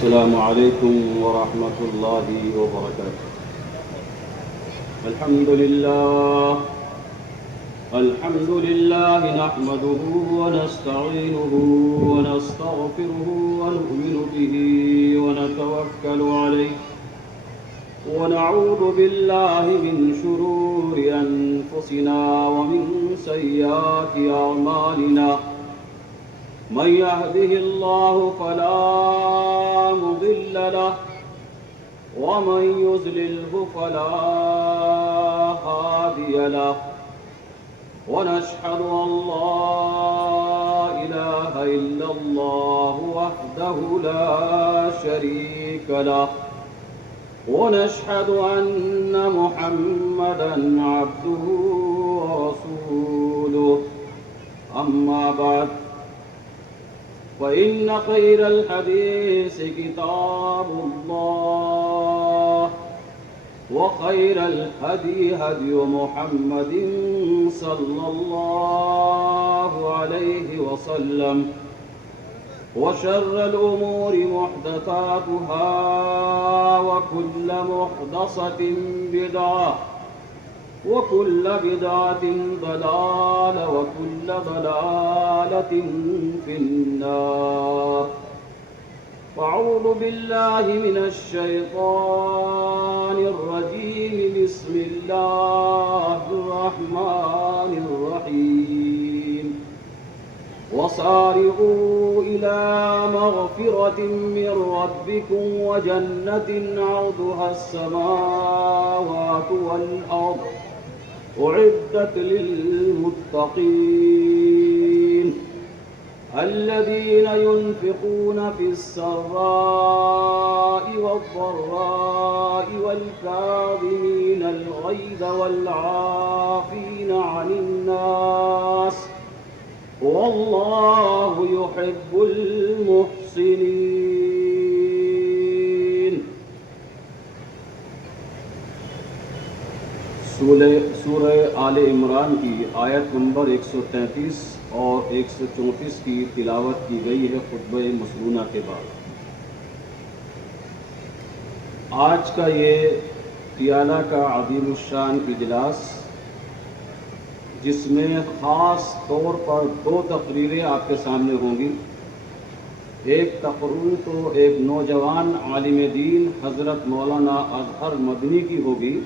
السلام علیکم ورحمۃ اللہ وبرکاتہ۔ الحمد للہ نحمده ونستعینه ونستغفره ونؤمن به ونتوکل علیہ ونعوذ باللہ من شرور انفسنا ومن سیئات اعمالنا، من يهده الله فلا مضل له ومن يضلله فلا هادي له، ونشهد أن لا إله إلا الله وحده لا شريك له، ونشهد أن محمدا عبده ورسوله، أما بعد فإن خير الحديث كتاب الله، وخير الهدي هدي محمد صلى الله عليه وسلم، وشر الأمور محدثاتها، وكل محدثة بدعة، وكل بدعة ضلالة، وكل ضلالة في النار۔ فأعوذ بالله من الشيطان الرجيم، بسم الله الرحمن الرحيم۔ وسارعوا إلى مغفرة من ربكم وجنة عرضها السماوات والأرض أعدت للمتقين الذين ينفقون في السراء والضراء والكاظمين الغيظ والعافين عن الناس، والله يحب المحسنين۔ سورہ آل عمران کی آیت نمبر 133 اور 134 کی تلاوت کی گئی ہے خطبہ مسنونہ کے بعد۔ آج کا یہ پیالہ کا عظیم الشان اجلاس، جس میں خاص طور پر 2 تقریریں آپ کے سامنے ہوں گی۔ ایک تقریر تو ایک نوجوان عالم دین حضرت مولانا اظہر مدنی کی ہوگی،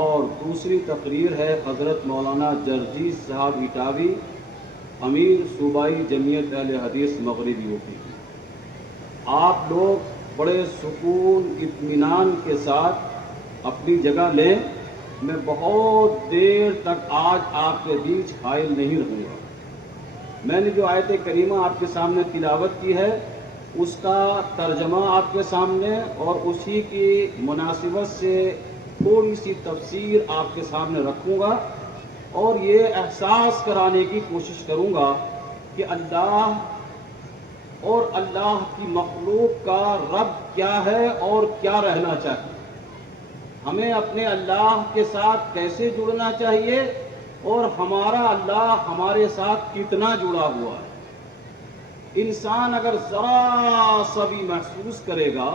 اور دوسری تقریر ہے حضرت مولانا جرجیس صاحب اٹاوی، امیر صوبائی جمعیت اہل حدیث مغربی یوپی کی۔ آپ لوگ بڑے سکون اطمینان کے ساتھ اپنی جگہ لیں، میں بہت دیر تک آج آپ کے بیچ حائل نہیں رہوں گا۔ میں نے جو آیت کریمہ آپ کے سامنے تلاوت کی ہے اس کا ترجمہ آپ کے سامنے اور اسی کی مناسبت سے تھوڑی سی تفسیر آپ کے سامنے رکھوں گا، اور یہ احساس کرانے کی کوشش کروں گا کہ اللہ اور اللہ کی مخلوق کا رب کیا ہے اور کیا رہنا چاہیے، ہمیں اپنے اللہ کے ساتھ کیسے جڑنا چاہیے، اور ہمارا اللہ ہمارے ساتھ کتنا جڑا ہوا ہے۔ انسان اگر ذرا سا بھی محسوس کرے گا،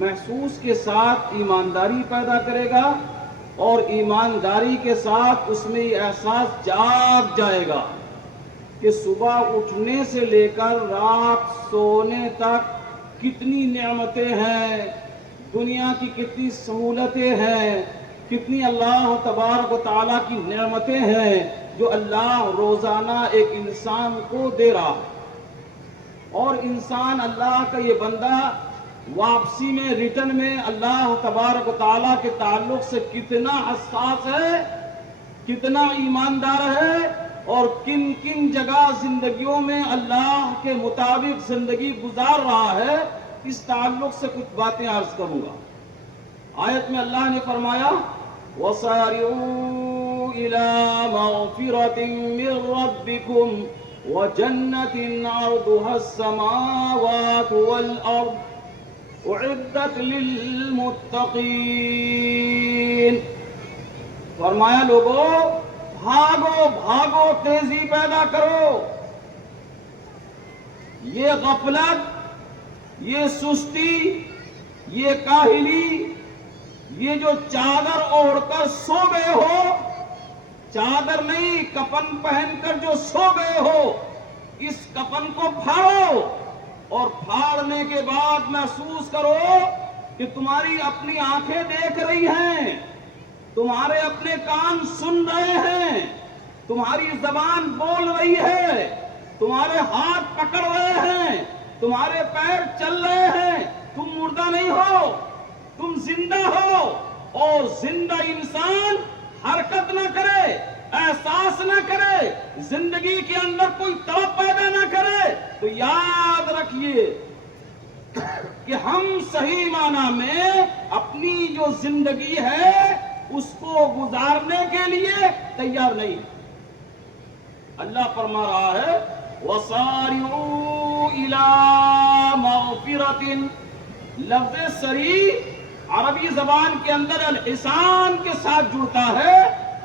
محسوس کے ساتھ ایمانداری پیدا کرے گا، اور ایمانداری کے ساتھ اس میں یہ احساس جاگ جائے گا کہ صبح اٹھنے سے لے کر رات سونے تک کتنی نعمتیں ہیں، دنیا کی کتنی سہولتیں ہیں، کتنی اللہ تبارک و تعالیٰ کی نعمتیں ہیں جو اللہ روزانہ ایک انسان کو دے رہا ہے، اور انسان اللہ کا یہ بندہ واپسی میں ریٹرن میں اللہ تبارک و تعالیٰ کے تعلق سے کتنا حساس ہے، کتنا ایماندار ہے، اور کن کن جگہ زندگیوں میں اللہ کے مطابق زندگی گزار رہا ہے، اس تعلق سے کچھ باتیں عرض کروں گا۔ آیت میں اللہ نے فرمایا وَسَارِعُوا إِلَى مَغْفِرَةٍ مِّن رَّبِّكُمْ وَجَنَّةٍ عَرْضُهَا السَّمَاوَاتُ وَالْأَرْضُ اعدت للمتقین۔ فرمایا لوگو بھاگو بھاگو، تیزی پیدا کرو، یہ غفلت یہ سستی، یہ کاہلی، یہ جو چادر اوڑھ کر سو گئے ہو، چادر نہیں کفن پہن کر جو سو گئے ہو، اس کفن کو پھاڑو اور پھاڑنے کے بعد محسوس کرو کہ تمہاری اپنی آنکھیں دیکھ رہی ہیں، تمہارے اپنے کان سن رہے ہیں، تمہاری زبان بول رہی ہے، تمہارے ہاتھ پکڑ رہے ہیں، تمہارے پیر چل رہے ہیں، تم مردہ نہیں ہو، تم زندہ ہو۔ اور زندہ انسان حرکت نہ کرے، احساس نہ کرے، زندگی کے اندر کوئی تڑپ پیدا نہ کرے، تو یاد رکھیے کہ ہم صحیح معنی میں اپنی جو زندگی ہے اس کو گزارنے کے لیے تیار نہیں۔ اللہ فرما رہا ہے وَسَارِعُوا إِلَىٰ مَغْفِرَةٍ، لفظ سریع عربی زبان کے اندر الحسان کے ساتھ جڑتا ہے،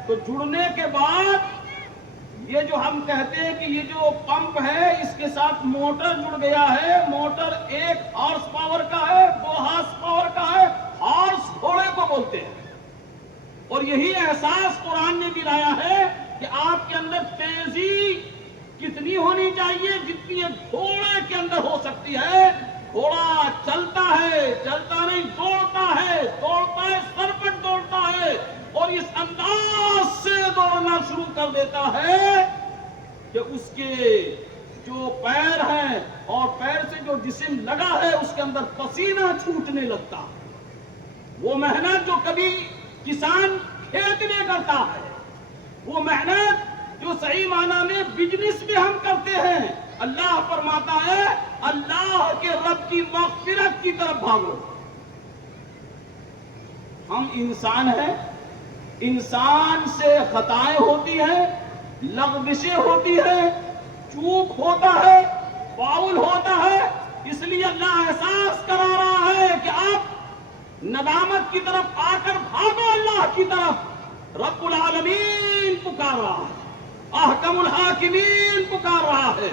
تو جڑنے کے بعد یہ جو ہم کہتے ہیں کہ یہ جو پمپ ہے اس کے ساتھ موٹر جڑ گیا ہے، موٹر 1 ہارس پاور کا ہے، 2 ہارس پاور کا ہے، ہارس گھوڑے کو بولتے ہیں۔ اور یہی احساس قرآن نے دلایا ہے کہ آپ کے اندر تیزی کتنی ہونی چاہیے، جتنی ایک گھوڑے کے اندر ہو سکتی ہے۔ گھوڑا چلتا ہے، چلتا نہیں، دوڑتا ہے، دوڑتا ہے، سر پر دوڑتا ہے، اور اس انداز سے دوڑنا شروع کر دیتا ہے کہ اس کے جو پیر ہیں اور پیر سے جو جسم لگا ہے اس کے اندر پسینہ چھوٹنے لگتا۔ وہ محنت جو کبھی کسان کھیت میں کرتا ہے، وہ محنت جو صحیح معنی میں بزنس میں ہم کرتے ہیں، اللہ فرماتا ہے اللہ کے رب کی مغفرت کی طرف بھاگو۔ ہم انسان ہیں، انسان سے خطائیں ہوتی ہیں، لغزشیں ہوتی ہیں، چوک ہوتا ہے، فاؤل ہوتا ہے، اس لیے اللہ احساس کرا رہا ہے کہ آپ ندامت کی طرف آ کر بھاگو، اللہ کی طرف۔ رب العالمین پکار رہا ہے، احکم الحاکمین پکار رہا ہے۔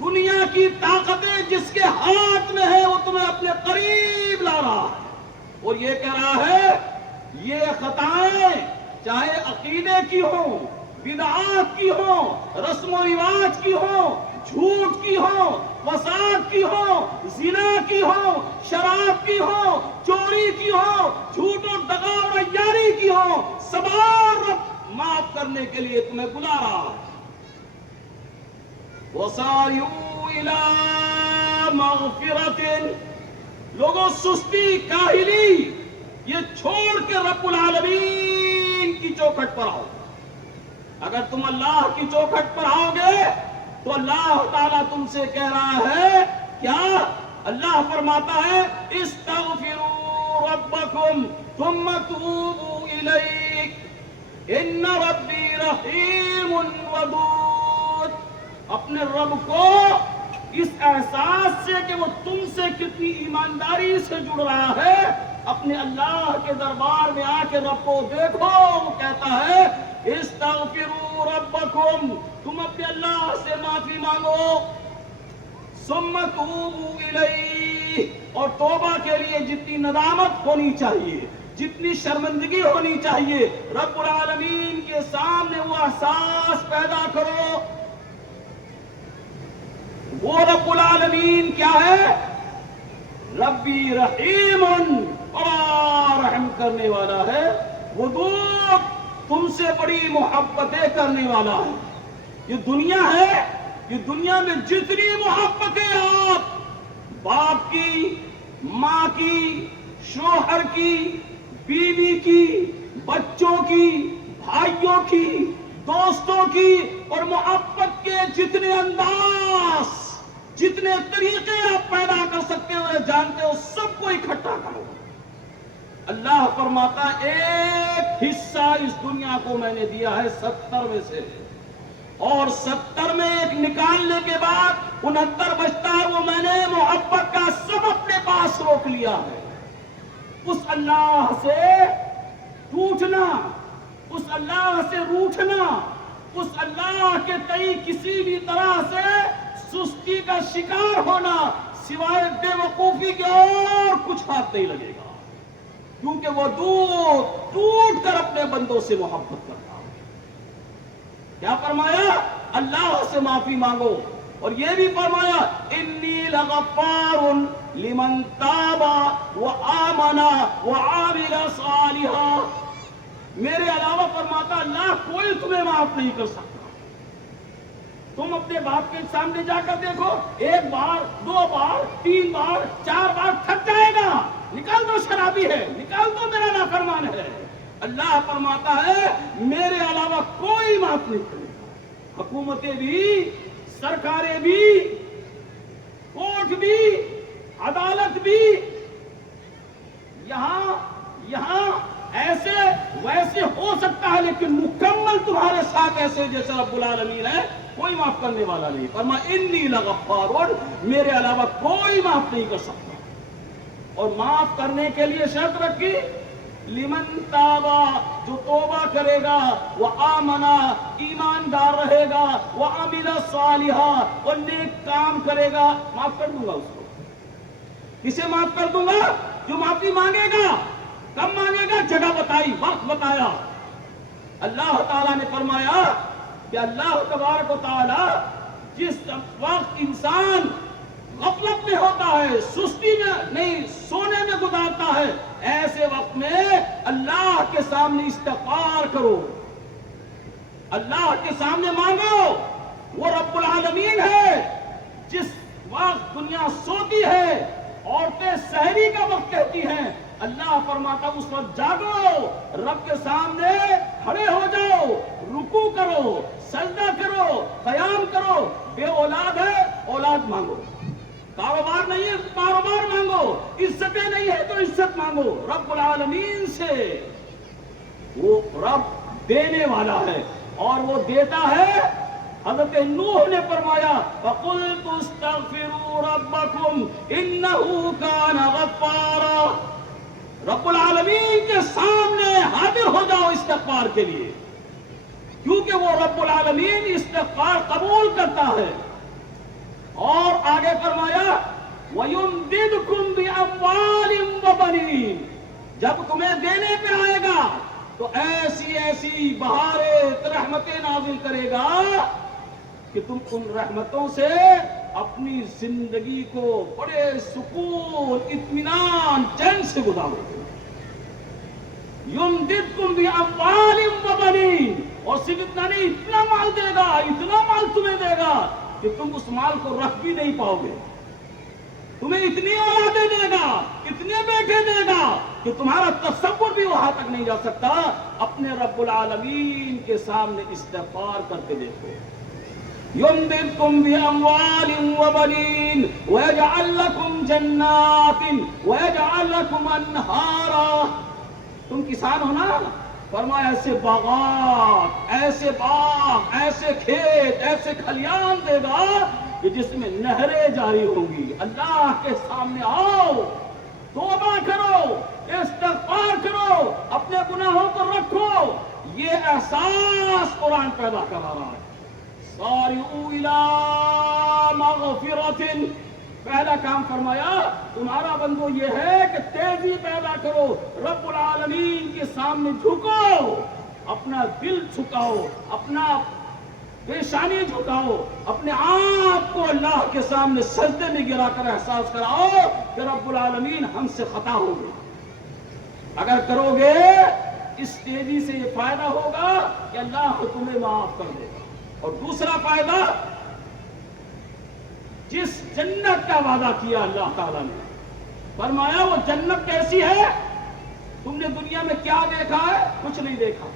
دنیا کی طاقتیں جس کے ہاتھ میں ہے وہ تمہیں اپنے قریب لا رہا ہے، اور یہ کہہ رہا ہے یہ خطائیں چاہے عقیدے کی ہوں، بدعات کی ہوں، رسم و رواج کی ہوں، جھوٹ کی ہوں، فساد کی ہوں، زنا کی ہوں، شراب کی ہوں، چوری کی ہوں، جھوٹ و دغا اور عیاری کی ہوں، سبار معاف کرنے کے لیے تمہیں بلا رہا ہے۔ وَسَارِعُوا إِلَىٰ مَغْفِرَةٍ، لوگوں سستی، کاہلی یہ چھوڑ کے رب العالمین کی چوکھٹ پر آؤ۔ اگر تم اللہ کی چوکھٹ پر آؤ گے تو اللہ تعالیٰ تم سے کہہ رہا ہے کیا؟ اللہ فرماتا ہے استغفروا ربکم ثم توبوا الیہ ان ربی رحیم ودود۔ اپنے رب کو اس احساس سے کہ وہ تم سے کتنی ایمانداری سے جڑ رہا ہے، اپنے اللہ کے دربار میں آ کے رب کو دیکھو، وہ کہتا ہے استغفروا ربکم، تم اپنے اللہ سے معافی مانگو، ثم توبوا الیہ، اور توبہ کے لیے جتنی ندامت ہونی چاہیے، جتنی شرمندگی ہونی چاہیے، رب العالمین کے سامنے وہ احساس پیدا کرو۔ وہ رب العالمین کیا ہے؟ ربی رحیم، بڑا رحم کرنے والا ہے، ودود، تم سے بڑی محبتیں کرنے والا ہے۔ یہ دنیا ہے، یہ دنیا میں جتنی محبتیں آپ باپ کی، ماں کی، شوہر کی، بیوی کی، بچوں کی، بھائیوں کی، دوستوں کی، اور محبت کے جتنے انداز، جتنے طریقے آپ پیدا کر سکتے ہو یا جانتے ہو، سب کو اکٹھا کرو۔ اللہ فرماتا ایک حصہ اس دنیا کو میں نے دیا ہے 70 میں سے، اور 70 میں ایک نکالنے کے بعد 69 بچتا ہے، وہ میں نے محبت کا سب اپنے پاس روک لیا ہے۔ اس اللہ سے ٹوٹنا، اس اللہ سے روٹھنا، اس اللہ کے تئیں کسی بھی طرح سے سستی کا شکار ہونا، سوائے بے وقوفی کے اور کچھ ہاتھ نہیں لگے گا، کیونکہ وہ دودھ ٹوٹ کر اپنے بندوں سے محبت کرتا ہے۔ کیا فرمایا؟ اللہ سے معافی مانگو، اور یہ بھی فرمایا انی لغفار لمن تاب وآمن وعمل صالحا۔ میرے علاوہ فرماتا اللہ کوئی تمہیں معاف نہیں کر سکتا۔ تم اپنے باپ کے سامنے جا کر دیکھو، ایک بار، دو بار، تین بار، چار بار تھک جائے گا، نکال دو شرابی ہے، نکال دو میرا نافرمان ہے۔ اللہ فرماتا ہے میرے علاوہ کوئی معاف نہیں کرے گا۔ حکومتیں بھی، سرکاریں بھی، کورٹ بھی، عدالت بھی، یہاں ایسے ویسے ہو سکتا ہے، لیکن مکمل تمہارے ساتھ ایسے جیسے رب العالمین ہے کوئی معاف کرنے والا نہیں۔ فرمایا انی لغفار، اور میرے علاوہ کوئی معاف نہیں کر سکتا۔ اور معاف کرنے کے لیے شرط رکھی لمن تابا، جو توبہ کرے گا، وآمنا، ایماندار رہے گا، وعمل صالحا، اور نیک کام کرے گا، معاف کر دوں گا اس کو۔ کسے معاف کر دوں گا؟ جو معافی مانگے گا۔ کب مانگے گا؟ جگہ بتائی، وقت بتایا۔ اللہ تعالیٰ نے فرمایا کہ اللہ تبارک و تعالیٰ جس وقت انسان غفلت میں ہوتا ہے، سستی میں نہیں، سونے میں گزارتا ہے، ایسے وقت میں اللہ کے سامنے استغفار کرو، اللہ کے سامنے مانگو۔ وہ رب العالمین ہے۔ جس وقت دنیا سوتی ہے، عورتیں سحری کا وقت کہتی ہیں، اللہ فرماتا اس وقت جاگو، رب کے سامنے کھڑے ہو جاؤ، رکوع کرو، سجدہ کرو، قیام کرو۔ بے اولاد ہے، اولاد مانگو۔ کاروبار نہیں ہے، کاروبار مانگو۔ عزتیں نہیں ہے تو عزت مانگو رب العالمین سے۔ وہ رب دینے والا ہے اور وہ دیتا ہے۔ حضرت نوح نے فرمایا فَقُلْتُ اسْتَغْفِرُوا رَبَّكُمْ إِنَّهُ كَانَ غَفَّارًا۔ رب العالمین کے سامنے حاضر ہو جاؤ استغفار کے لیے، کیونکہ وہ رب العالمین استغفار قبول کرتا ہے۔ اور آگے فرمایا وَيُمْدِدْكُمْ بِأَمْوَالٍ وَبَنِينَ۔ جب تمہیں دینے پہ آئے گا تو ایسی ایسی بہاریں رحمتیں نازل کرے گا کہ تم ان رحمتوں سے اپنی زندگی کو بڑے سکون، اطمینان، چین سے گزارو گے۔ یمددکم باموال وبنین، اور صرف اتنا نہیں، اتنا مال دے گا، اتنا مال تمہیں دے گا کہ تم اس مال کو رکھ بھی نہیں پاؤ گے۔ تمہیں اتنی اولادیں دے گا، اتنے بیٹے دے گا کہ تمہارا تصور بھی وہاں تک نہیں جا سکتا۔ اپنے رب العالمین کے سامنے استغفار کر کے دیکھو۔ یمددکم باموال وبنین ویجعل لکم جنات ویجعل لکم انہارا۔ تم کسان ہو نا، فرمایا ایسے باغات، ایسے باغ، ایسے کھیت، ایسے کھلیان دے گا کہ جس میں نہریں جاری ہوں گی۔ اللہ کے سامنے آؤ، توبہ کرو، استغفار کرو، اپنے گناہوں کو رکھو۔ یہ احساس قرآن پیدا کرا رہا ہے۔ سارعوا الی مغفرۃ، پہلا کام فرمایا تمہارا بندو یہ ہے کہ تیزی پیدا کرو، رب العالمین کے سامنے جھکو، اپنا دل جھکاؤ، اپنا پیشانی جھکاؤ، اپنے آپ کو اللہ کے سامنے سجدے میں گرا کر احساس کراؤ کہ رب العالمین ہم سے خطا ہو گئی۔ اگر کرو گے اس تیزی سے یہ فائدہ ہوگا کہ اللہ تمہیں معاف کر دے گا۔ اور دوسرا فائدہ، جس جنت کا وعدہ کیا اللہ تعالیٰ نے، فرمایا وہ جنت کیسی ہے؟ تم نے دنیا میں کیا دیکھا ہے؟ کچھ نہیں دیکھا۔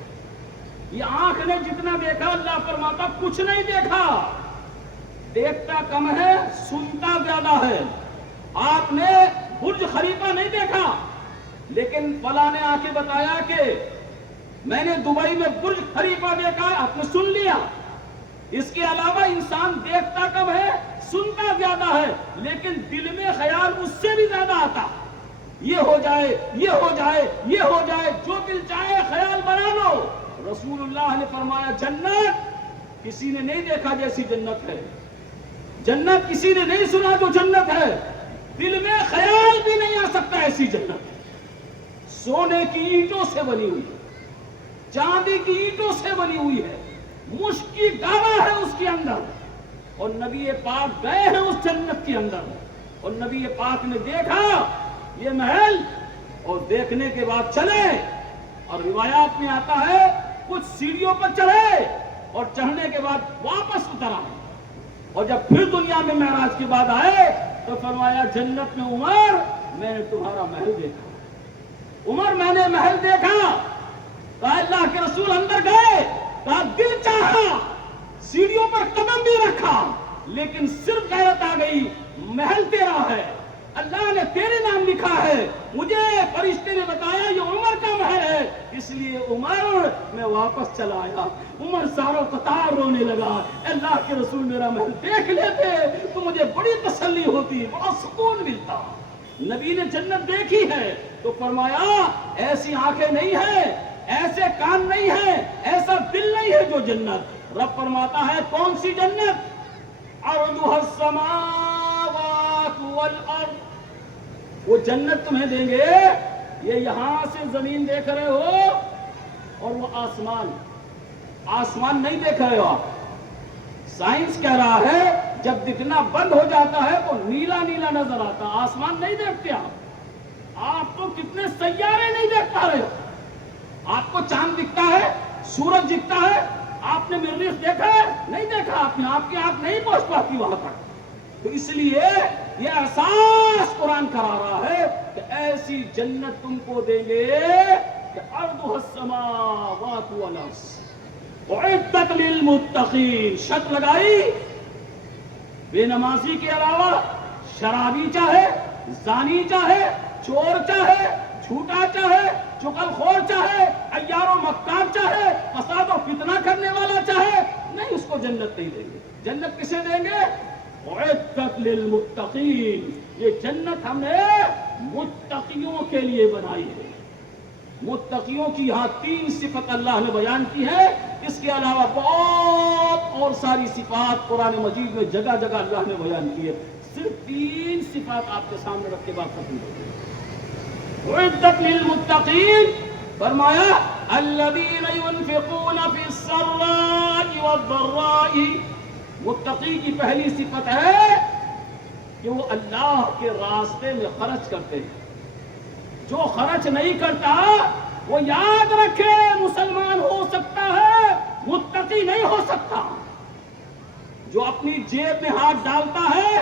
یہ آنکھ نے جتنا دیکھا، اللہ فرماتا کچھ نہیں دیکھا۔ دیکھتا کم ہے، سنتا زیادہ ہے۔ آپ نے برج خلیفہ نہیں دیکھا، لیکن فلاں نے آ کے بتایا کہ میں نے دبئی میں برج خلیفہ دیکھا ہے، آپ نے سن لیا۔ اس کے علاوہ انسان دیکھتا کم ہے، سنتا زیادہ ہے، لیکن دل میں خیال اس سے بھی زیادہ آتا۔ یہ ہو جائے، یہ ہو جائے، یہ ہو جائے، جو دل چاہے خیال بنا لو۔ رسول اللہ نے فرمایا جنت کسی نے نہیں دیکھا جیسی جنت ہے، جنت کسی نے نہیں سنا جو جنت ہے۔ دل میں خیال بھی نہیں آ سکتا ایسی جنت سونے کی اینٹوں سے بنی ہوئی ہے, چاندی کی اینٹوں سے بنی ہوئی ہے, مشک کی ڈالا ہے اس کے اندر, اور نبی پاک گئے ہیں اس جنت کے اندر, اور نبی پاک نے دیکھا یہ محل, اور دیکھنے کے بعد چلے, اور روایات میں آتا ہے کچھ سیڑھیوں پر چڑھے اور چڑھنے کے بعد واپس اتر آئے, اور جب پھر دنیا میں معراج کے بعد آئے تو فرمایا جنت میں عمر میں نے تمہارا محل دیکھا, عمر میں نے محل دیکھا. کہا اللہ کے رسول اندر گئے, کہا دل چاہا, سیڑھیوں پر قدم بھی رکھا, لیکن صرف غیرت آ گئی محل تیرا ہے, اللہ نے تیرے نام لکھا ہے, مجھے فرشتے نے بتایا یہ عمر کا محل ہے, اس لیے عمر میں واپس چلا آیا. عمر ساروں قطار رونے لگا, اللہ کے رسول میرا محل دیکھ لیتے تو مجھے بڑی تسلی ہوتی, بڑا سکون ملتا. نبی نے جنت دیکھی ہے تو فرمایا ایسی آنکھیں نہیں ہیں, ایسے کان نہیں ہیں, ایسا دل نہیں ہے جو جنت. رب فرماتا ہے کون سی جنت؟ عرضها السماوات والارض, وہ جنت تمہیں دیں گے, یہ یہاں سے زمین دیکھ رہے ہو اور وہ آسمان, آسمان نہیں دیکھ رہے ہو آپ. سائنس کہہ رہا ہے جب دکھنا بند ہو جاتا ہے تو نیلا نیلا نظر آتا, آسمان نہیں دیکھتے آپ. آپ تو کتنے سیارے نہیں دیکھ پا رہے ہو. آپ کو چاند دکھتا ہے, سورج دکھتا ہے, آپ نے مریخ دیکھا ہے؟ نہیں دیکھا آپ نے, آپ کی آنکھ نہیں پہنچ پاتی وہاں تک. تو اس لیے یہ احساس قرآن کرا رہا ہے کہ ایسی جنت تم کو دیں گے کہ عرضها السماوات والارض اعدت للمتقین. شرط لگائی بے نمازی کے علاوہ شرابی چاہے, زانی چاہے, چور چاہے, جھوٹا چاہے, چغل خور چاہے, عیار و مکار چاہے, فساد و فتنہ کرنے والا چاہے, نہیں اس کو جنت نہیں دیں گے. جنت کسے دیں گے؟ اعدت للمتقین, یہ جنت ہم نے متقیوں کے لیے بنائی ہے. متقیوں کی یہاں 3 صفت اللہ نے بیان کی ہے, اس کے علاوہ بہت اور ساری صفات قرآن مجید میں جگہ جگہ اللہ نے بیان کی ہے. صرف 3 صفات آپ کے سامنے رکھ کے بات ختم ہو گئی. اعدت للمتقین فرمایا الذین ينفقون فی السراء والضراء. متقی کی پہلی صفت ہے کہ وہ اللہ کے راستے میں خرچ کرتے ہیں. جو خرچ نہیں کرتا وہ یاد رکھے مسلمان ہو سکتا ہے, متقی نہیں ہو سکتا. جو اپنی جیب میں ہاتھ ڈالتا ہے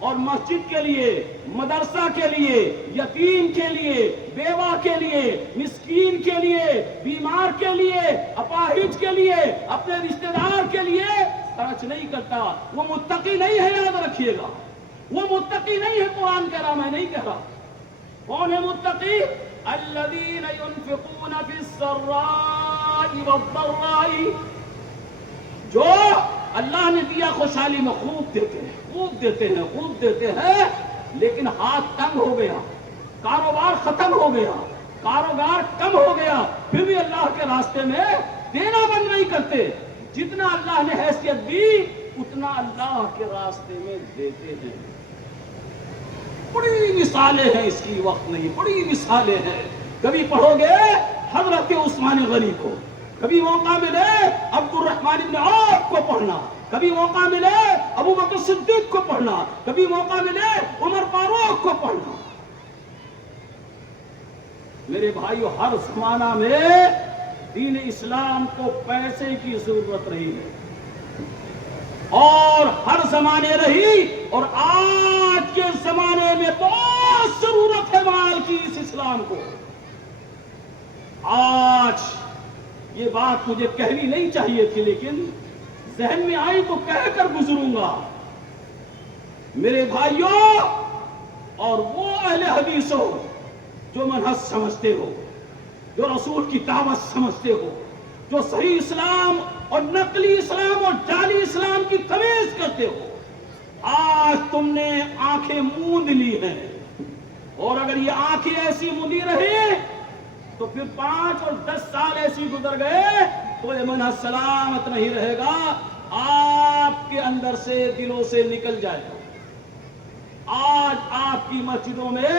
اور مسجد کے لیے, مدرسہ کے لیے, یتیم کے لیے, بیوہ کے لیے, مسکین کے لیے, بیمار کے لیے, اپاہج کے لیے, اپنے رشتہ دار کے لیے خرچ نہیں کرتا, وہ متقی نہیں ہے. یاد رکھیے گا وہ متقی نہیں ہے. قرآن کہہ رہا, میں نہیں کہہ رہا. کون ہے متقی؟ الذین ينفقون فی السراء والضراء, جو اللہ نے دیا خوشحالی میں خوب دیتے ہیں, خوب دیتے ہیں, خوب دیتے ہیں, لیکن ہاتھ تنگ ہو گیا, کاروبار ختم ہو گیا, کاروبار کم ہو گیا, پھر بھی اللہ کے راستے میں دینا بند نہیں کرتے. جتنا اللہ نے حیثیت دی اتنا اللہ کے راستے میں دیتے ہیں. بڑی مثالیں ہیں اس کی, وقت نہیں, بڑی مثالیں ہیں. کبھی پڑھو گے حضرت عثمان غنی کو, کبھی موقع ملے عبد الرحمن بن عوف کو پڑھنا, کبھی موقع ملے ابو بکر صدیق کو پڑھنا, کبھی موقع ملے عمر فاروق کو پڑھنا. میرے بھائیو, ہر زمانہ میں دین اسلام کو پیسے کی ضرورت رہی ہے, اور ہر زمانے رہی, اور آج کے زمانے میں بہت ضرورت ہے مال کی اس اسلام کو. آج یہ بات مجھے کہنی نہیں چاہیے تھی, لیکن ذہن میں آئی تو کہہ کر گزروں گا. میرے بھائیوں اور وہ اہل حدیثوں جو منہج سمجھتے ہو, جو رسول کی دعوت سمجھتے ہو, جو صحیح اسلام اور نقلی اسلام اور جعلی اسلام کی تمیز کرتے ہو, آج تم نے آنکھیں موند لی ہیں, اور اگر یہ آنکھیں ایسی موندی رہی تو پھر 5 اور 10 سال ایسی گزر گئے تو یہ منہج سلامت نہیں رہے گا, آپ کے اندر سے, دلوں سے نکل جائے گا. آج آپ کی مسجدوں میں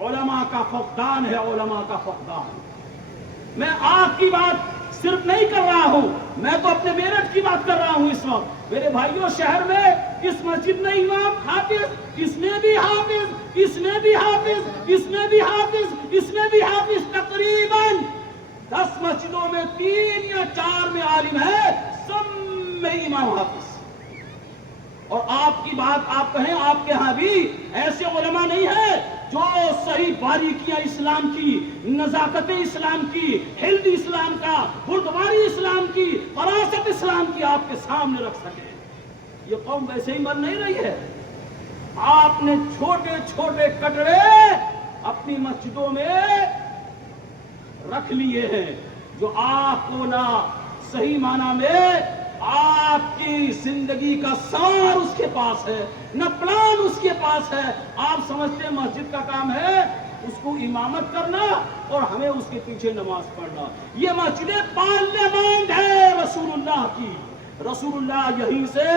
علماء کا فقدان ہے، علماء کا فقدان۔ میں آپ کی بات صرف نہیں کر رہا ہوں، میں تو اپنے میرٹھ کی بات کر رہا ہوں اس وقت۔ میرے بھائیوں، شہر میں اس مسجد میں امام حافظ، اس میں بھی حافظ، اس میں بھی حافظ، اس میں بھی حافظ، اس میں بھی حافظ، تقریباً 10 مسجدوں میں 3 یا 4 میں عالم ہے، سب میں امام حافظ۔ اور آپ کی بات آپ کہیں، آپ کے ہاں بھی ایسے علماء نہیں ہیں جو صحیح باریکیاں اسلام کی، نزاکت اسلام کی، حلم اسلام کا، بردباری اسلام کی، فراست اسلام کی آپ کے سامنے رکھ سکے۔ یہ قوم ویسے ہی مر نہیں رہی ہے۔ آپ نے چھوٹے چھوٹے کٹڑے اپنی مسجدوں میں رکھ لیے ہیں، جو آپ کو نہ صحیح معنی میں آپ کی زندگی کا سار اس کے پاس ہے، نہ پلان اس کے پاس ہے۔ آپ سمجھتے ہیں مسجد کا کام ہے اس کو امامت کرنا اور ہمیں اس کے پیچھے نماز پڑھنا۔ یہ مسجد پارلیمنٹ ہے رسول اللہ کی۔ رسول اللہ یہیں سے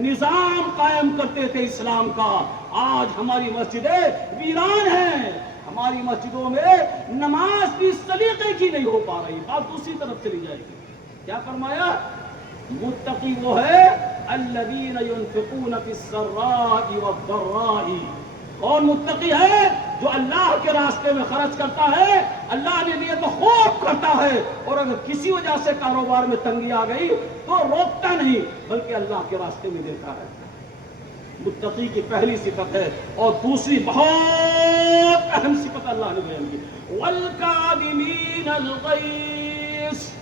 نظام قائم کرتے تھے اسلام کا۔ آج ہماری مسجدیں ویران ہیں، ہماری مسجدوں میں نماز بھی سلیقے کی نہیں ہو پا رہی۔ بات دوسری طرف چلی جائے گی۔ کیا فرمایا؟ متقی وہ ہے الذین ينفقون فی السراء والضراء۔ کون متقی ہے؟ جو اللہ کے راستے میں خرچ کرتا ہے، اللہ نے دیے تو خوب کرتا ہے، اور اگر کسی وجہ سے کاروبار میں تنگی آ گئی تو روکتا نہیں بلکہ اللہ کے راستے میں دیتا ہے۔ متقی کی پہلی صفت ہے، اور دوسری بہت اہم صفت اللہ نے بیان کی، والکاظمین الغیظ۔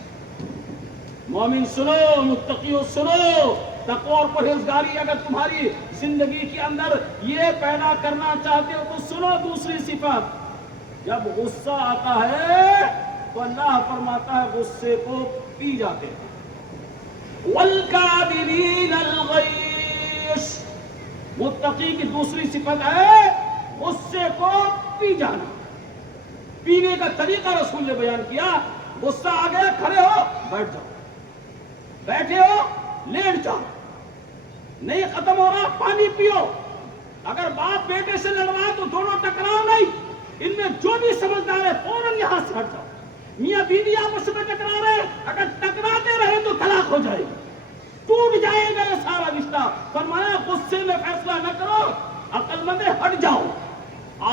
مومن سنو، متقیوں سنو، تقوی اور پرہیزگاری اگر تمہاری زندگی کے اندر یہ پیدا کرنا چاہتے ہو تو سنو دوسری صفت۔ جب غصہ آتا ہے تو اللہ فرماتا ہے غصے کو پی جاتے ہیں۔ والکاظمین الغیظ، متقی کی دوسری صفت ہے غصے کو پی جانا۔ پینے کا طریقہ رسول نے بیان کیا۔ غصہ آ گیا، کھڑے ہو بیٹھ جاؤ، بیٹھے ہو لیٹ جاؤ، نہیں ختم ہو رہا پانی پیو۔ اگر باپ بیٹے سے لڑوا تو دونوں ٹکراؤ نہیں، ان میں جو بھی سمجھدار ہے فوراً یہاں سے ہٹ جاؤ۔ میاں بیوی آپس میں ٹکرا رہے، اگر ٹکراتے رہے تو طلاق ہو جائے گی، ٹوٹ جائے گا یہ سارا رشتہ۔ فرمایا غصے میں فیصلہ نہ کرو، عقل مند ہٹ جاؤ۔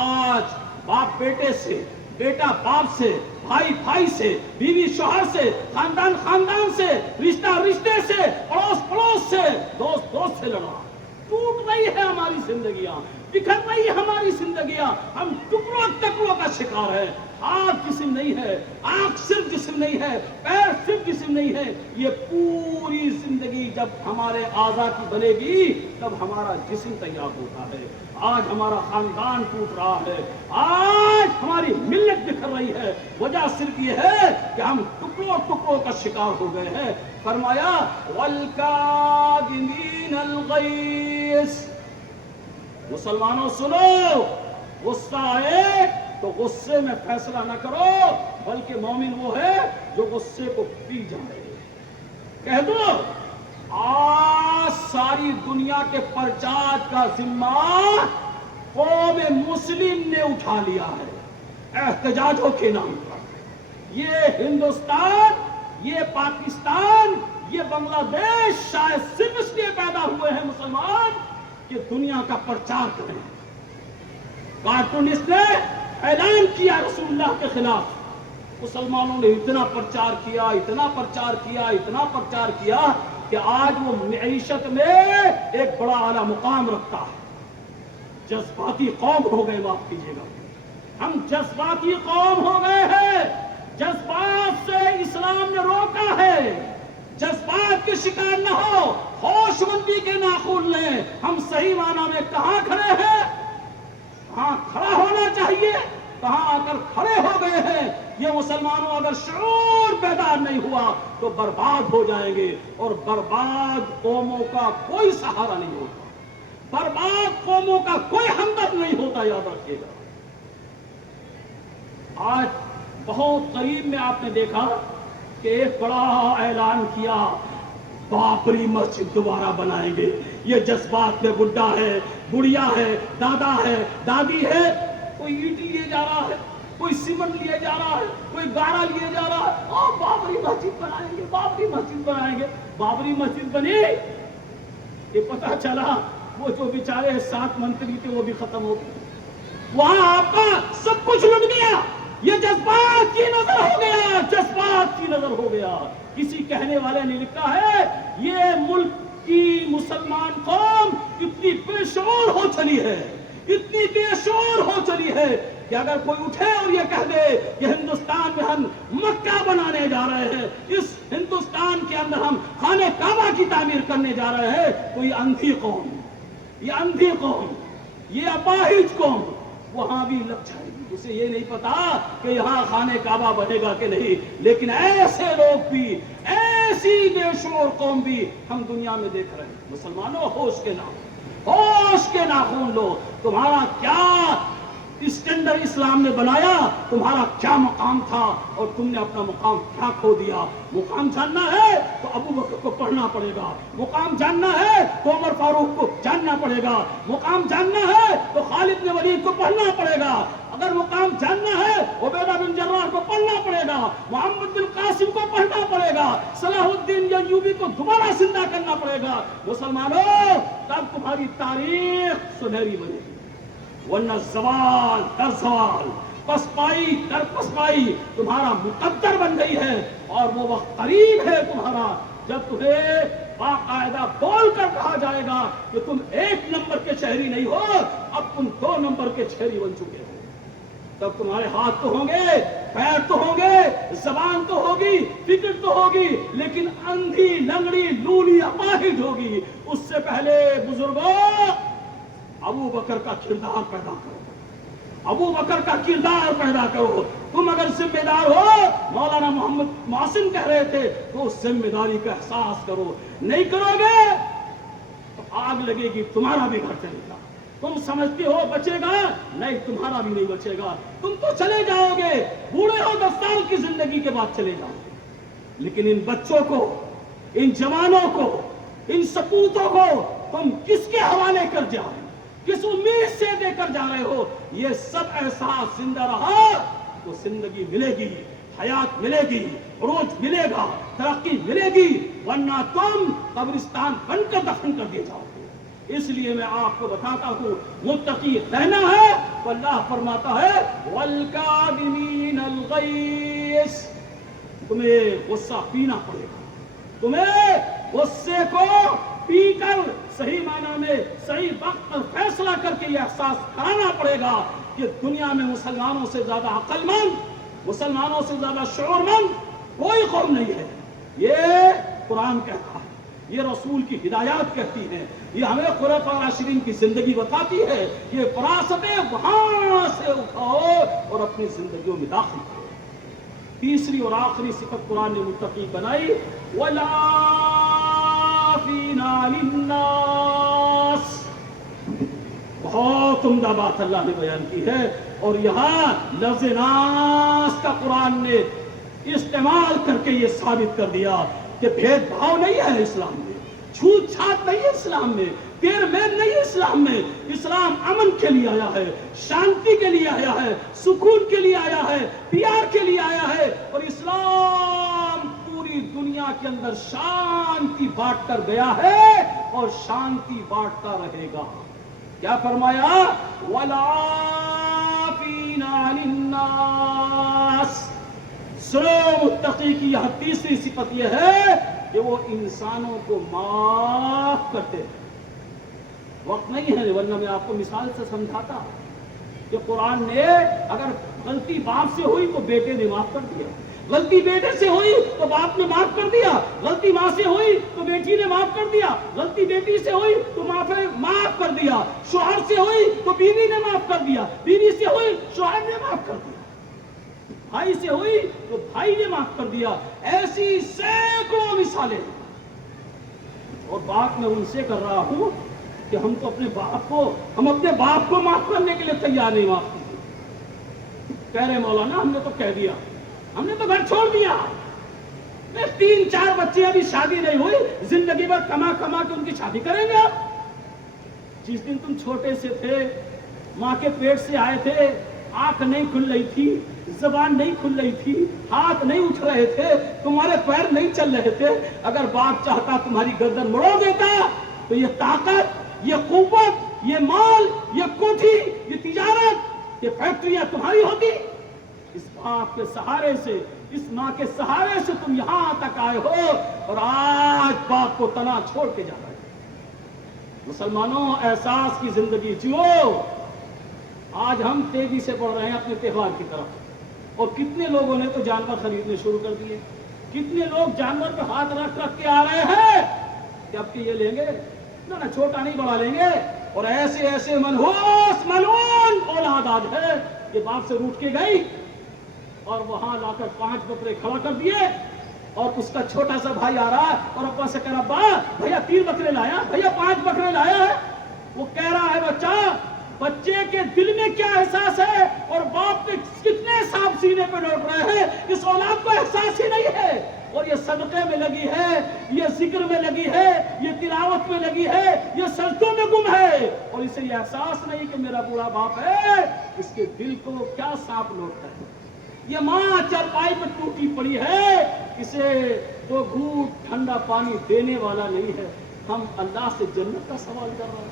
آج باپ بیٹے سے، بیٹا باپ سے، بھائی بھائی سے، بیوی شوہر سے، خاندان خاندان سے، رشتہ رشتے سے، پڑوس پڑوس سے، دوست دوست سے لڑا۔ ٹوٹ رہی ہے ہماری زندگیاں، بکھر رہی ہے ہماری زندگیاں، ہم ٹکڑوں ٹکڑوں کا شکار ہے۔ ہاتھ جسم نہیں ہے، آنکھ صرف جسم نہیں ہے، پیر صرف جسم نہیں ہے، یہ پوری زندگی جب ہمارے اعضاء کی بنے گی تب ہمارا جسم تیار ہوتا ہے۔ آج ہمارا خاندان ٹوٹ رہا ہے، آج ہماری ملت بکھر رہی ہے، وجہ صرف یہ ہے کہ ہم ٹکڑوں ٹکڑوں کا شکار ہو گئے ہیں۔ فرمایا والکاظمین الغیظ۔ مسلمانوں سنو، غصہ آئے تو غصے میں فیصلہ نہ کرو، بلکہ مومن وہ ہے جو غصے کو پی جائے۔ کہہ دو آج ساری دنیا کے پرچار کا ذمہ قوم مسلم نے اٹھا لیا ہے احتجاجوں کے نام پر۔ یہ ہندوستان، یہ پاکستان، یہ بنگلہ دیش شاید صرف اس لیے پیدا ہوئے ہیں مسلمان کہ دنیا کا پرچار کریں۔ کارٹونسٹ نے اعلان کیا رسول اللہ کے خلاف، مسلمانوں نے اتنا پرچار کیا، اتنا پرچار کیا، اتنا پرچار کیا کہ آج وہ معیشت میں ایک بڑا اعلیٰ مقام رکھتا ہے۔ جذباتی قوم ہو گئے، معاف کیجیے گا، ہم جذباتی قوم ہو گئے ہیں۔ جذبات سے اسلام نے روکا ہے، جذبات کے شکار نہ ہو، ہوش مندی کے ناخن لیں۔ ہم صحیح معنی میں کہاں کھڑے ہیں، کہاں کھڑا ہونا چاہیے، کہاں آ کر کھڑے ہو گئے ہیں۔ یہ مسلمانوں اگر شعور بیدار نہیں ہوا تو برباد ہو جائیں گے، اور برباد قوموں کا کوئی سہارا نہیں ہوتا، برباد قوموں کا کوئی ہمدرد نہیں ہوتا، یاد رکھیے گا۔ آج بہت قریب میں آپ نے دیکھا کہ ایک بڑا اعلان کیا بابری مسجد دوبارہ بنائیں گے. یہ جذبات میں بڈھا ہے، بڑھیا ہے، دادا ہے، دادی ہے، کوئی اینٹ لیے جا رہا ہے، کوئی سیمنٹ لیے جا رہا ہے، کوئی گارا لیے جا رہا ہے، اور بابری مسجد بنائیں گے، بابری مسجد بنائیں گے. بابری مسجد بنی، یہ پتہ چلا وہ جو بیچارے 7 منتری تھے وہ بھی ختم ہو گئے. وہاں آپ کا سب کچھ لٹ گیا. یہ جذبات کی نظر ہو گیا، جذبات کی نظر ہو گیا. کسی کہنے والے نے لکھا ہے یہ ملک کی مسلمان قوم اتنی بے شعور ہو چلی ہے، اتنی بے شعور ہو چلی ہے کہ اگر کوئی اٹھے اور یہ کہہ دے کہ ہندوستان میں ہم مکہ بنانے جا رہے ہیں، اس ہندوستان کے اندر ہم خانہ کعبہ کی تعمیر کرنے جا رہے ہیں، تو یہ اندھی قوم، یہ اندھی قوم، یہ اپاہج قوم وہاں بھی لگ جائے گی. اسے یہ نہیں پتا کہ یہاں خانہ کعبہ بنے گا کہ نہیں. لیکن ایسے لوگ بھی، ایسی بے شعور قوم بھی ہم دنیا میں دیکھ رہے ہیں. مسلمانوں ہوش کے ناخن، ہوش کے ناخن لو. تمہارا کیا اسٹینڈرڈ اسلام نے بنایا، تمہارا کیا مقام تھا، اور تم نے اپنا مقام کیا کھو دیا. مقام جاننا ہے تو ابو بکر کو پڑھنا پڑے گا، مقام جاننا ہے تو عمر فاروق کو جاننا پڑے گا، مقام جاننا ہے تو خالد بن ولید کو پڑھنا پڑے گا. اگر مقام جاننا ہے عبیدہ بن جراح کو پڑھنا پڑے گا، محمد بن قاسم کو پڑھنا پڑے گا، صلاح الدین ایوبی کو دوبارہ زندہ کرنا پڑے گا. مسلمانوں تب تمہاری تاریخ سنہری بنے گی، ورنہ زوال در زوال، پسپائی در پسپائی تمہارا مقدر بن گئی ہے. اور وہ وقت قریب ہے تمہارا جب تمہیں باقاعدہ بول کر کہا جائے گا کہ تم 1 نمبر کے شہری نہیں ہو، اب تم 2 نمبر کے شہری بن چکے ہو. تب تمہارے ہاتھ تو ہوں گے، پیر تو ہوں گے، زبان تو ہوگی، فکر تو ہوگی، لیکن اندھی لنگڑی لولی اپاہج ہوگی. اس سے پہلے بزرگوں ابو بکر کا کردار پیدا کرو، ابو بکر کا کردار پیدا کرو. تم اگر ذمہ دار ہو، مولانا محمد محسن کہہ رہے تھے، تو اس ذمہ داری کا احساس کرو. نہیں کرو گے تو آگ لگے گی، تمہارا بھی گھر چلے گا. تم سمجھتے ہو بچے گا، نہیں، تمہارا بھی نہیں بچے گا. تم تو چلے جاؤ گے، بوڑھے ہو 10 سال کی زندگی کے بعد چلے جاؤ گے. لیکن ان بچوں کو، ان جوانوں کو، ان سپوتوں کو تم کس کے حوالے کر جا رہے ہو، کس امید سے دے کر جا رہے ہو؟ یہ سب احساس زندہ رہا تو زندگی ملے گی، حیات ملے گی، عروج ملے گا، ترقی ملے گی، ورنہ تم قبرستان بن کر دفن کر دیے جاؤ گے. اس لیے میں آپ کو بتاتا ہوں متقی رہنا ہے تو اللہ فرماتا ہے وَالْكَاظِمِينَ الْغَيْظَ. تمہیں غصہ پینا پڑے گا، تمہیں غصے کو پی کر صحیح معنی میں صحیح وقت پر فیصلہ کر کے یہ احساس کرانا پڑے گا کہ دنیا میں مسلمانوں سے زیادہ عقل مند، مسلمانوں سے زیادہ شعور مند کوئی قوم نہیں ہے. یہ قرآن کہتا ہے، یہ رسول کی ہدایات کہتی ہیں، یہ ہمیں خلفاء راشدین کی زندگی بتاتی ہے. یہ فراستیں وہاں سے اٹھاؤ اور اپنی زندگیوں میں داخل کرو. تیسری اور آخری صفت قرآن نے متقی بنائی، وَالْعَافِينَ عَنِ النَّاسِ. بہت عمدہ بات اللہ نے بیان کی ہے، اور یہاں لفظ ناس کا قرآن نے استعمال کر کے یہ ثابت کر دیا کہ بھید بھاؤ نہیں ہے اسلام میں، چھوت چھات نہیں ہے اسلام میں، تیر میر نہیں ہے اسلام میں. اسلام امن کے لیے آیا ہے، شانتی کے لیے آیا ہے، سکون کے لیے آیا ہے، پیار کے لیے آیا ہے. اور اسلام پوری دنیا کے اندر شانتی بانٹ کر گیا ہے اور شانتی بانٹتا رہے گا. کیا فرمایا؟ وَالْعَافِينَ عَنِ النَّاسِ. سنو متقی کی یہاں تیسری صفت یہ ہے کہ وہ انسانوں کو معاف کرتے ہیں. وقت نہیں ہے ورنہ میں آپ کو مثال سے سمجھاتا کہ قرآن نے اگر غلطی باپ سے ہوئی تو بیٹے نے معاف کر دیا، غلطی بیٹے سے ہوئی تو باپ نے معاف کر دیا، غلطی ماں سے ہوئی تو بیٹی نے معاف کر دیا، غلطی بیٹی سے ہوئی تو معاف کر دیا، شوہر سے ہوئی تو بیوی نے معاف کر دیا، بیوی سے ہوئی شوہر نے معاف کر دیا، بھائی سے ہوئی تو بھائی نے معاف کر دیا. ایسی سینکڑوں مثالیں. اور بات میں ان سے کر رہا ہوں کہ ہم تو اپنے باپ کو معاف کرنے کے لیے تیار نہیں. معاف کیجیے، کہہ رہے مولانا ہم نے تو کہہ دیا، ہم نے تو گھر چھوڑ دیا، 3 4 بچے ابھی شادی نہیں ہوئی, زندگی بھر کما کما کے ان کی شادی کریں گے آپ. جس دن تم چھوٹے سے تھے, ماں کے پیٹ سے آئے تھے, آنکھ نہیں کھل رہی تھی, زبان نہیں کھل رہی تھی, ہاتھ نہیں اٹھ رہے تھے, تمہارے پیر نہیں چل رہے تھے, اگر باپ چاہتا تمہاری گردن مڑو دیتا تو یہ طاقت, یہ قوت, یہ مال, یہ کوٹھی, یہ تجارت, یہ فیکٹریاں تمہاری ہوتی. اس باپ کے سہارے سے, اس ماں کے سہارے سے تم یہاں تک آئے ہو, اور آج باپ کو تنا چھوڑ کے جا رہے ہو. مسلمانوں, احساس کی زندگی جیو. آج ہم تیزی سے بڑھ رہے ہیں اپنے تہوار کی طرف, اور کتنے لوگوں نے تو جانور خریدنے شروع کر دیے. کتنے لوگ جانور پہ ہاتھ رکھ رکھ کے آ رہے ہیں کہ اب کہ یہ لیں گے, نہ چھوٹا نہیں بڑا لیں گے. اور ایسے ایسے منحوس ملعون اولاد آج ہے کہ باپ سے روٹ کے گئی اور وہاں لا کر 5 بکرے کھڑا کر دیے, اور اس کا چھوٹا سا بھائی آ رہا ہے اور ابا سے کہہ رہا, ابا بھیا 3 بکرے لایا, بھیا 5 بکرے لایا ہے. وہ کہہ رہا ہے بچے کے دل میں کیا احساس ہے اور باپ کے کتنے سانپ سینے پہ لوٹ رہے ہیں, اس اولاد کو احساس ہی نہیں ہے. اور یہ صدقے میں لگی ہے, یہ ذکر میں لگی ہے, یہ تلاوت میں لگی ہے, یہ سجدوں میں گم ہے, اور اسے یہ احساس نہیں کہ میرا بوڑھا باپ ہے. اس کے دل کو کیا سانپ لوٹتا ہے. یہ ماں چارپائی پہ ٹوٹی پڑی ہے, اسے 2 گھونٹ ٹھنڈا پانی دینے والا نہیں ہے. ہم اللہ سے جنت کا سوال کر رہے ہیں.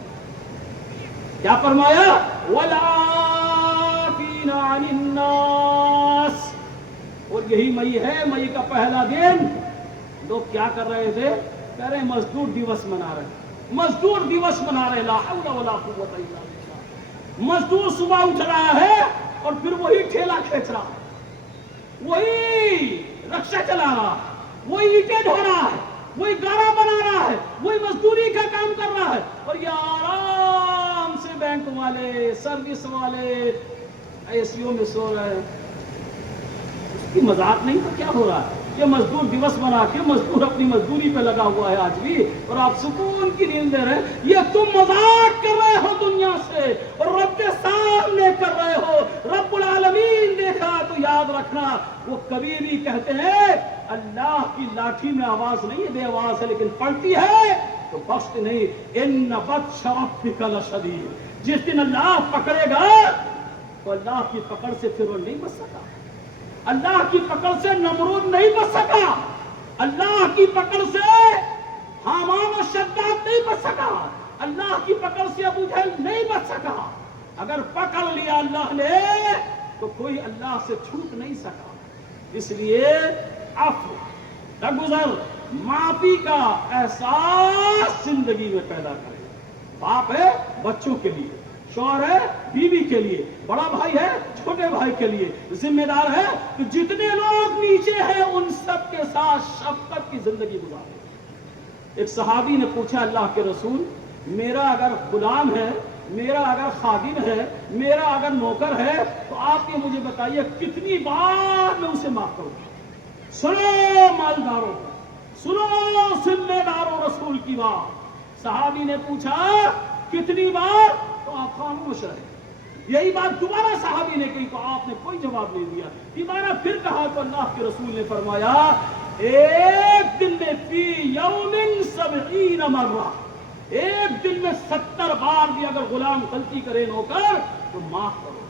کیا فرمایا, وَالْعَافِينَ عَنِ النَّاسِ. اور یہی مئی ہے, مئی کا پہلا دن. لوگ کیا کر رہے تھے, کہہ رہے مزدور دیوس منا رہے, مزدور دیوس منا رہے. لا حول ولا قوت الا باللہ. مزدور صبح اٹھ رہا ہے اور پھر وہی ٹھیلا کھینچ رہا ہے, وہی رکشہ چلا رہا ہے, وہی اینٹیں ڈھو رہا ہے, وہی گارا بنا رہا ہے, وہی مزدوری کا کام کر رہا ہے. اور یہ آرام سے بینک والے, سروس والے اے سی او میں سو رہے ہیں. اس کی مذاق نہیں تو کیا ہو رہا ہے. یہ مزدور دیوس بنا کے مزدور اپنی مزدوری پہ لگا ہوا ہے آج بھی, اور آپ سکون کی نیند لے رہے ہیں. یہ تم مذاق کر رہے ہو دنیا سے, اور رب کے سامنے کر رہے ہو. رب العالمین دیکھا تو یاد رکھنا, وہ کبھی بھی کہتے ہیں اللہ کی لاٹھی میں آواز نہیں ہے, بے آواز ہے, لیکن پڑتی ہے تو بخشتے نہیں. ان بطش ربک لشدید. جس دن اللہ پکڑے گا تو اللہ کی پکڑ سے پھر وہ نہیں بچ سکا. اللہ کی پکڑ سے نمرود نہیں بچ سکا. اللہ کی پکڑ سے حامان و شداد نہیں بچ سکا. اللہ کی پکڑ سے ابو جہل نہیں بچ سکا. اگر پکڑ لیا اللہ نے تو کوئی اللہ سے چھوٹ نہیں سکا. اس لیے عفو, درگزر, معافی کا احساس زندگی میں پیدا کرے. باپ ہے بچوں کے لیے, شوہر ہے بیوی کے لیے, بڑا بھائی ہے چھوٹے بھائی کے لیے, ذمہ دار ہے کہ جتنے لوگ نیچے ہیں ان سب کے ساتھ شفقت کی زندگی گزارے. ایک صحابی نے پوچھا, اللہ کے رسول, میرا اگر غلام ہے, میرا اگر خادم ہے, میرا اگر نوکر ہے, تو آپ یہ مجھے بتائیے کتنی بار میں اسے معاف کروں. سنو مالداروں, سنو ذمہ داروں, رسول کی بات. صحابی نے پوچھا کتنی بار, تو آپ خاموش رہے. یہی بات دوبارہ صحابی نے کہی تو آپ نے کوئی جواب نہیں دیا. دوبارہ پھر کہا تو اللہ کے رسول نے فرمایا, ایک دن میں فی یوم 70 مرہ, ایک دن میں 70 بار بھی اگر غلام غلطی کرے نوکر تو معاف کرو.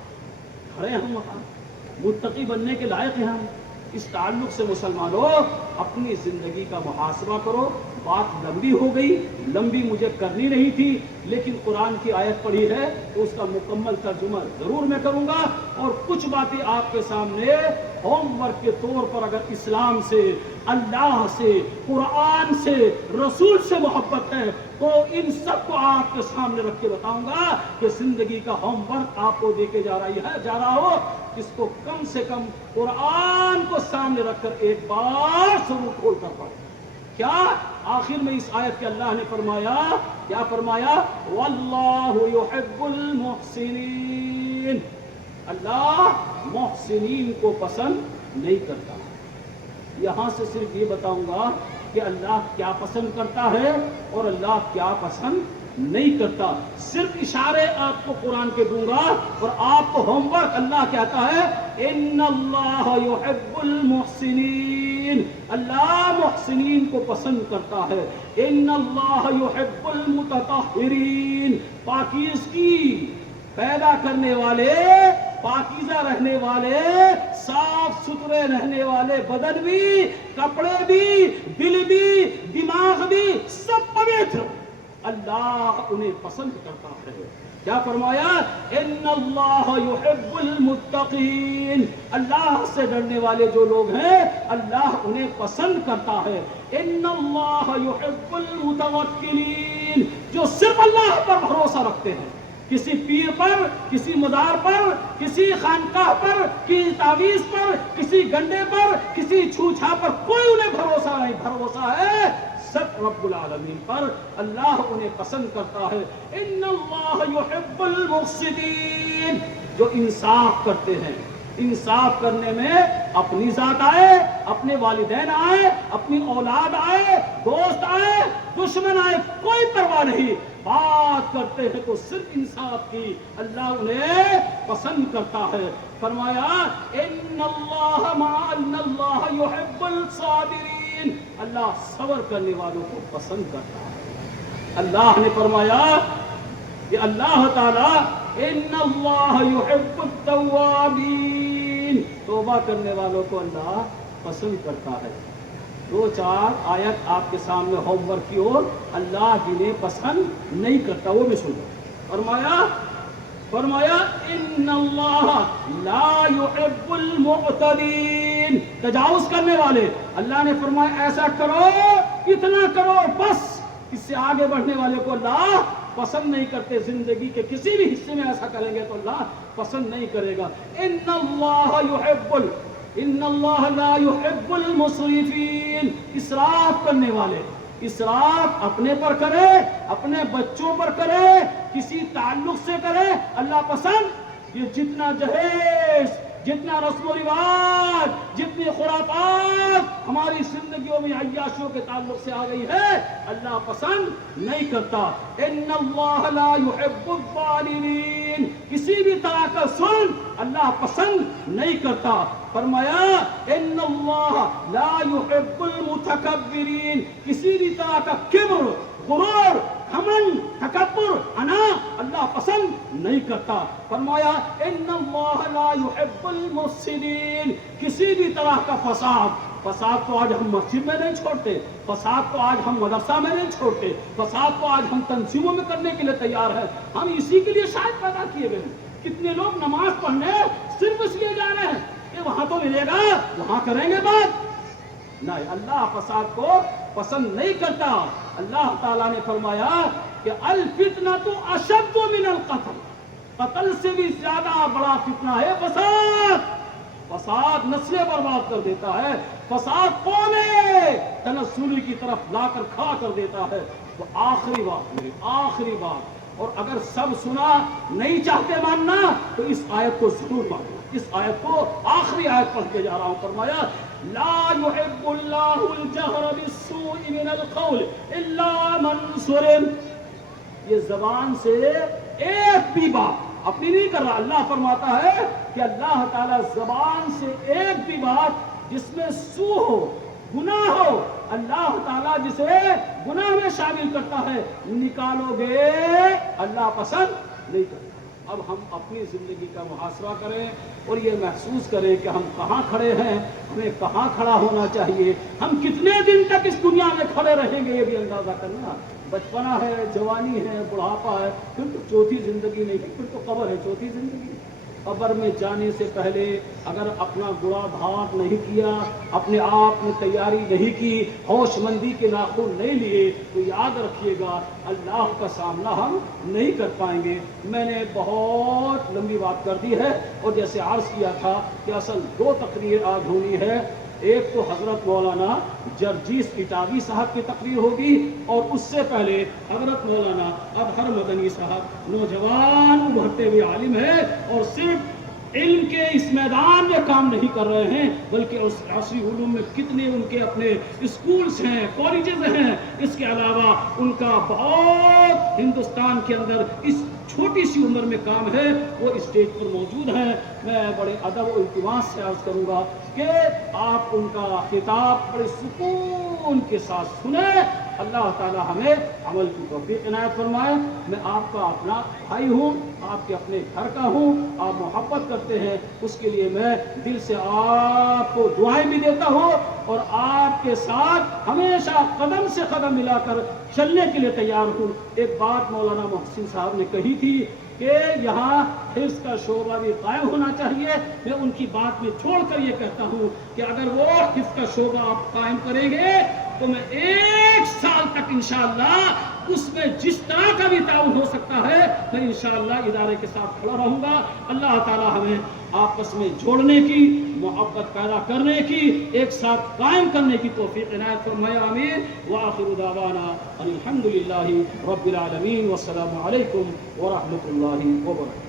کھڑے ہم وہاں, متقی بننے کے لائق ہیں ہم. اس تعلق سے مسلمانوں اپنی زندگی کا محاسبہ کرو. بات لمبی ہو گئی, لمبی مجھے کرنی نہیں تھی, لیکن قرآن کی آیت پڑھی ہے تو اس کا مکمل ترجمہ ضرور میں کروں گا. اور کچھ باتیں آپ کے سامنے ہوم ورک کے طور پر, اگر اسلام سے, اللہ سے, قرآن سے, رسول سے محبت ہے تو ان سب کو آپ کے سامنے رکھ کے بتاؤں گا کہ زندگی کا ہوم ورک آپ کو دے کے جا رہا ہو, جس کو کم سے کم قرآن کو سامنے رکھ کر ایک بار ضرور کھول کر پڑھیں. کیا آخر میں اس آیت کے اللہ نے فرمایا, کیا فرمایا, واللہ یحب المحسنین. اللہ محسنین کو پسند نہیں کرتا. یہاں سے صرف یہ بتاؤں گا کہ اللہ کیا پسند کرتا ہے اور اللہ کیا پسند نہیں کرتا. صرف اشارے آپ کو قرآن کے دوں گا اور آپ کو ہوم ورک. اللہ کہتا ہے ان اللہ یحب المحسنین, اللہ محسنین کو پسند کرتا ہے. ان اللہ یحب المتطہرین, پاکیزگی پیدا کرنے والے, پاکیزہ رہنے والے, صاف ستھرے رہنے والے, بدن بھی, کپڑے بھی, دل بھی, دماغ بھی, سب پوتر, اللہ انہیں پسند کرتا ہے. کیا فرمایا؟ ان اللہ یحب المتقین, اللہ سے ڈرنے والے جو لوگ ہیں اللہ انہیں پسند کرتا ہے. ان اللہ یحب المتوکلین, جو صرف اللہ پر بھروسہ رکھتے ہیں, کسی پیر پر, کسی مزار پر, کسی خانقاہ پر, کسی تعویذ پر, کسی گنڈے پر, کسی چھوچھا پر کوئی انہیں بھروسہ نہیں. بھروسہ ہے سب رب العالمین پر, اللہ انہیں پسند کرتا ہے. ان اللہ یحب المقسطین, جو انصاف کرتے ہیں. انصاف کرنے میں اپنی ذات آئے, اپنے والدین آئے, اپنی اولاد آئے, دوست آئے, دشمن آئے, کوئی پرواہ نہیں, بات کرتے ہیں تو صرف انصاف کی, اللہ انہیں پسند کرتا ہے. فرمایا ان اللہ یحب الصابرین, اللہ صبر کرنے والوں کو پسند کرتا ہے. اللہ نے فرمایا کہ اللہ تعالی ان اللہ یحب التوابین, توبہ کرنے والوں کو اللہ پسند کرتا ہے. 2-4 آیت آپ کے سامنے ہوم ورک کی اور اللہ جنہیں پسند نہیں کرتا وہ بھی سنو. فرمایا ان اللہ لا يحب المعتدین, تجاوز کرنے والے. اللہ نے فرمایا ایسا کرو, اتنا کرو, بس. اس سے آگے بڑھنے والے کو اللہ پسند نہیں کرتے. زندگی کے کسی بھی حصے میں ایسا کریں گے تو اللہ پسند نہیں کرے گا. ان اللہ لا يحب المسرفین, اسراف کرنے والے. اسراف اپنے پر کرے, اپنے بچوں پر کرے, کسی تعلق سے کرے, اللہ پسند. یہ جتنا جہیز, جتنا رسم و رواج, جتنی خرافات ہماری زندگیوں میں عیاشیوں کے تعلق سے آ گئی ہے, اللہ پسند نہیں کرتا. ان اللہ لا يحب الظالمین, کسی بھی طرح کا ظلم اللہ پسند نہیں کرتا. فرمایا ان اللہ لا يحب المتکبرین, کسی بھی طرح کا کبر, غرور, گھمنڈ, تکبر, انا اللہ پسند نہیں کرتا. فرمایا ان اللہ لا يحب المفسدین, کسی بھی طرح کا فساد. فساد تو آج ہم مسجد میں نہیں چھوڑتے, فساد تو آج ہم مدرسہ میں نہیں چھوڑتے, فساد تو آج ہم تنظیموں میں کرنے کے لیے تیار ہیں. ہم اسی کے لیے شاید پیدا کیے گئے ہیں. کتنے لوگ نماز پڑھنے صرف اس لیے جا رہے ہیں کہ وہاں تو ملے گا, وہاں کریں گے بات. نہیں, اللہ فساد کو پسند نہیں کرتا. اللہ تعالیٰ نے فرمایا کہ الفتنۃ اشد من القتل, قتل سے بھی زیادہ بڑا فتنہ ہے فساد. فساد نسلیں برباد کر دیتا ہے, فساد قومیں تنزلی کی طرف لا کر کھڑا کر دیتا ہے. تو آخری بات, میری آخری بات, اور اگر سب سنا نہیں چاہتے ماننا تو اس آیت کو ضرور ماننا. اس آیت کو آخری آیت پڑھ کے جا رہا ہوں. فرمایا لا يحب اللہ الجہر بالسوء من القول الا من ظلم. یہ زبان سے ایک بھی بات اپنی نہیں کر رہا. اللہ فرماتا ہے کہ اللہ تعالیٰ زبان سے ایک بھی بات جس میں سو ہو, گناہ ہو, اللہ تعالیٰ جسے گناہ میں شامل کرتا ہے, نکالو گے اللہ پسند نہیں کرتا. اب ہم اپنی زندگی کا محاسبہ کریں اور یہ محسوس کریں کہ ہم کہاں کھڑے ہیں, ہمیں کہاں کھڑا ہونا چاہیے, ہم کتنے دن تک اس دنیا میں کھڑے رہیں گے, یہ بھی اندازہ کرنا. بچپنا ہے, جوانی ہے, بڑھاپا ہے, پھر تو چوتھی زندگی نہیں, پھر تو قبر ہے چوتھی زندگی. قبر میں جانے سے پہلے اگر اپنا گڑا بھاٹ نہیں کیا, اپنے آپ میں تیاری نہیں کی, ہوش مندی کے ناخن نہیں لیے, تو یاد رکھیے گا اللہ کا سامنا ہم نہیں کر پائیں گے. میں نے بہت لمبی بات کر دی ہے, اور جیسے عرض کیا تھا کہ اصل 2 تقریر آج ہونی ہے. ایک تو حضرت مولانا جرجیس اٹاوی صاحب کی تقریر ہوگی, اور اس سے پہلے حضرت مولانا اظہر مدنی صاحب, نوجوان ابھرتے ہوئے عالم ہے, اور صرف علم کے اس میدان میں کام نہیں کر رہے ہیں بلکہ اس عصری علوم میں کتنے ان کے اپنے اسکولز ہیں، کالجز ہیں، اس کے علاوہ ان کا بہت ہندوستان کے اندر اس چھوٹی سی عمر میں کام ہے، وہ اسٹیج پر موجود ہیں۔ میں بڑے ادب و التماس سے عرض کروں گا کہ آپ ان کا خطاب بڑے سکون کے ساتھ سنیں۔ اللہ تعالی ہمیں عمل کی توفیق عنایت فرمائے۔ میں آپ کا اپنا بھائی ہوں، آپ کے اپنے گھر کا ہوں، آپ محبت کرتے ہیں، اس کے لیے میں دل سے آپ کو دعائیں بھی دیتا ہوں اور آپ کے ساتھ ہمیشہ قدم سے قدم ملا کر چلنے کے لیے تیار ہوں۔ ایک بات مولانا محسن صاحب نے کہی تھی کہ یہاں حفظ کا شعبہ بھی قائم ہونا چاہیے۔ میں ان کی بات میں چھوڑ کر یہ کہتا ہوں کہ اگر وہ حفظ کا شعبہ آپ قائم کریں گے تو میں 1 سال تک انشاءاللہ اس میں جس طرح کا بھی تعاون ہو سکتا ہے میں انشاءاللہ ادارے کے ساتھ کھڑا رہوں گا۔ اللہ تعالی ہمیں آپس میں جوڑنے کی، محبت پیدا کرنے کی، ایک ساتھ قائم کرنے کی توفیق عنایت فرمائے، آمین۔ وآخر دعوانا ان الحمد للہ رب العالمین، والسلام علیکم ورحمۃ اللہ وبرکاتہ۔